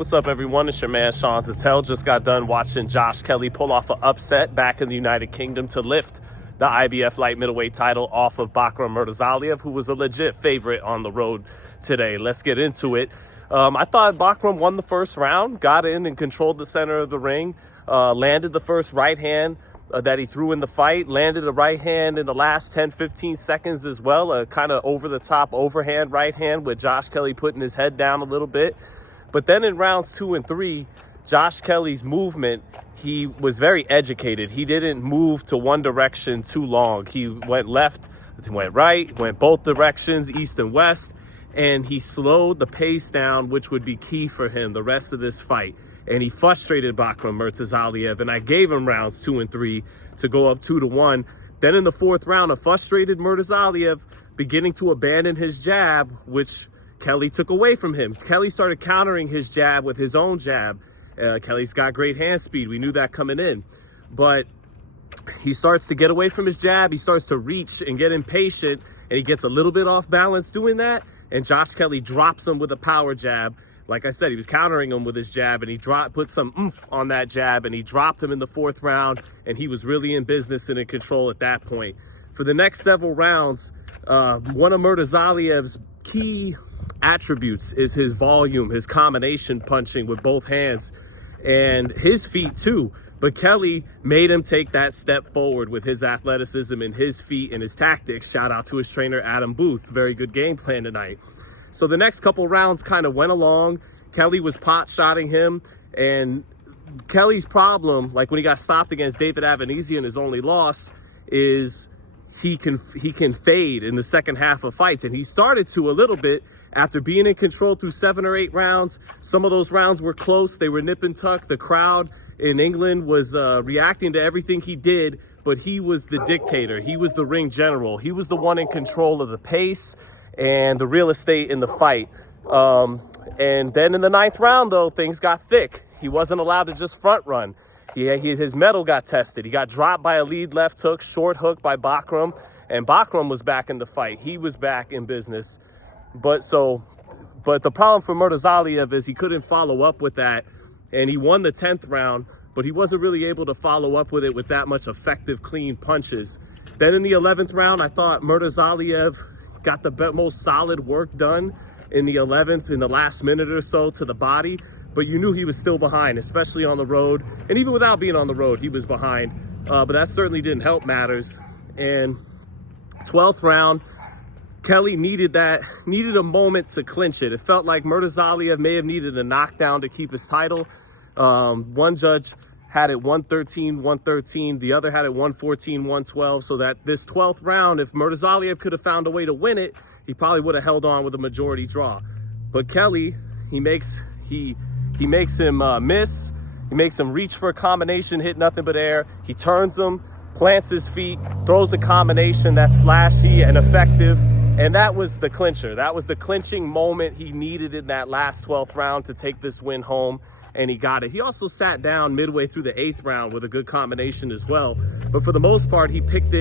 What's up, everyone? It's your man, Sean Zittel. Just got done watching Josh Kelly pull off an upset back in the United Kingdom to lift the IBF light middleweight title off of Bahkram Murtazaliev, who was a legit favorite on the road today. Let's get into it. I thought Bahkram won the first round, got in and controlled the center of the ring, landed the first right hand that he threw in the fight, landed a right hand in the last 10-15 seconds as well, a kind of over-the-top overhand right hand with Josh Kelly putting his head down a little bit. But then in rounds 2 and 3, Josh Kelly's movement, he was very educated. He didn't move to one direction too long. He went left, went right, went both directions, east and west, and he slowed the pace down, which would be key for him the rest of this fight. And he frustrated Bahkram Murtazaliev, and I gave him rounds 2 and 3 to go up 2-1. Then in the fourth round, a frustrated Murtazaliev beginning to abandon his jab, which Kelly took away from him. Kelly started countering his jab with his own jab. Kelly's got great hand speed. We knew that coming in. But he starts to get away from his jab. He starts to reach and get impatient, and he gets a little bit off balance doing that. And Josh Kelly drops him with a power jab. Like I said, he was countering him with his jab, and he put some oomph on that jab, and he dropped him in the fourth round, and he was really in business and in control at that point. For the next several rounds, one of Murtazaliev's key attributes is his volume, his combination punching with both hands, and his feet too. But Kelly made him take that step forward with his athleticism and his feet and his tactics. Shout out to his trainer, Adam Booth. Very good game plan tonight. So the next couple rounds kind of went along. Kelly was pot-shotting him, and Kelly's problem, like when he got stopped against David Avanesian, his only loss, is he can fade in the second half of fights, and he started to a little bit after being in control through 7 or 8 rounds. Some of those rounds were close. They were nip and tuck. The crowd in England was reacting to everything he did, but he was the dictator. He was the ring general. He was the one in control of the pace and the real estate in the fight. And then in the 9th round, though, things got thick. He wasn't allowed to just front run. His mettle got tested. He got dropped by a lead left hook, short hook by Bahkram, and Bahkram was back in the fight. He was back in business. But the problem for Murtazaliev is he couldn't follow up with that, and he won the 10th round, but he wasn't really able to follow up with it with that much effective, clean punches. Then in the 11th round, I thought Murtazaliev got the most solid work done in the 11th, in the last minute or so to the body, but you knew he was still behind, especially on the road. And even without being on the road, he was behind, but that certainly didn't help matters. And 12th round, Kelly needed a moment to clinch it. It felt like Murtazaliev may have needed a knockdown to keep his title. One judge had it 113-113. The other had it 114-112. So that this 12th round, if Murtazaliev could have found a way to win it, he probably would have held on with a majority draw. But Kelly, he makes him miss. He makes him reach for a combination, hit nothing but air. He turns him, plants his feet, throws a combination that's flashy and effective. And that was the clincher. That was the clinching moment he needed in that last 12th round to take this win home, and he got it. He also sat down midway through the 8th round with a good combination as well. But for the most part, he picked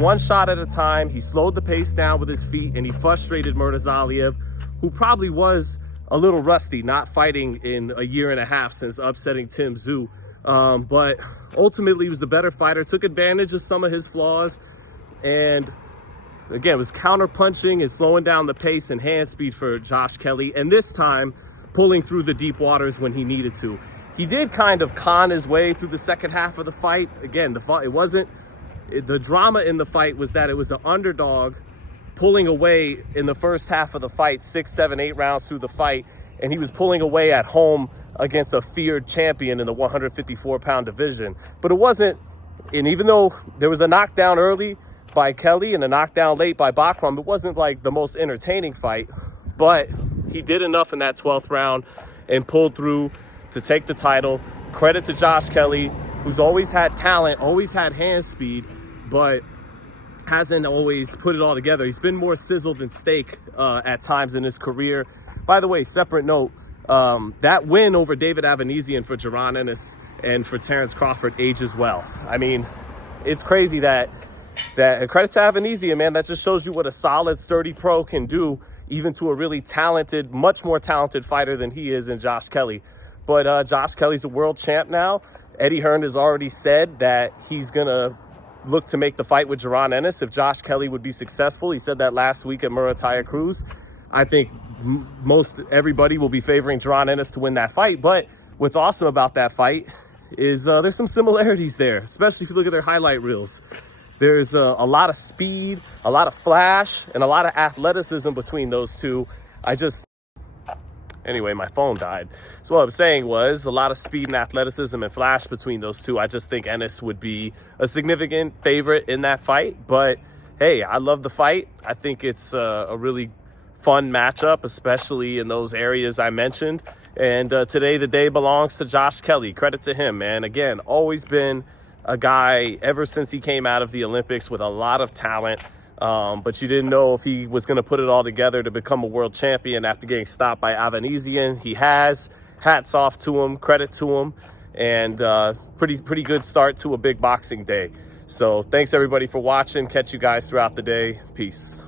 one shot at a time. He slowed the pace down with his feet, and he frustrated Murtazaliev, who probably was a little rusty, not fighting in a year and a half since upsetting Tim Tszyu. But ultimately, he was the better fighter, took advantage of some of his flaws, and again, it was counter-punching and slowing down the pace and hand speed for Josh Kelly, and this time pulling through the deep waters when he needed to. He did kind of con his way through the second half of the fight. Again, the drama in the fight was that it was an underdog pulling away in the first half of the fight, 6, 7, 8 rounds through the fight, and he was pulling away at home against a feared champion in the 154-pound division. But it wasn't, and even though there was a knockdown early by Kelly and a knockdown late by Bahkram, it wasn't like the most entertaining fight, but he did enough in that 12th round and pulled through to take the title. Credit to Josh Kelly, who's always had talent, always had hand speed, but hasn't always put it all together. He's been more sizzled than steak at times in his career. By the way, separate note, that win over David Avanesian for Jaron Ennis and for Terrence Crawford ages well. I mean, it's credit to Avanesian, man. That just shows you what a solid, sturdy pro can do, even to a really talented, much more talented fighter than he is in Josh Kelly. But Josh Kelly's a world champ now. Eddie Hearn has already said that he's going to look to make the fight with Jaron Ennis if Josh Kelly would be successful. He said that last week at Murataya Cruz. I think most everybody will be favoring Jaron Ennis to win that fight. But what's awesome about that fight is there's some similarities there, especially if you look at their highlight reels. There's a lot of speed, a lot of flash, and a lot of athleticism between those two. Anyway, my phone died. So what I was saying was a lot of speed and athleticism and flash between those two. I just think Ennis would be a significant favorite in that fight. But hey, I love the fight. I think it's a really fun matchup, especially in those areas I mentioned. And today, the day belongs to Josh Kelly. Credit to him, man. Again, always been a guy ever since he came out of the Olympics with a lot of talent. But you didn't know if he was going to put it all together to become a world champion after getting stopped by Avanesian. He has. Hats off to him. Credit to him. And pretty good start to a big boxing day. So thanks, everybody, for watching. Catch you guys throughout the day. Peace.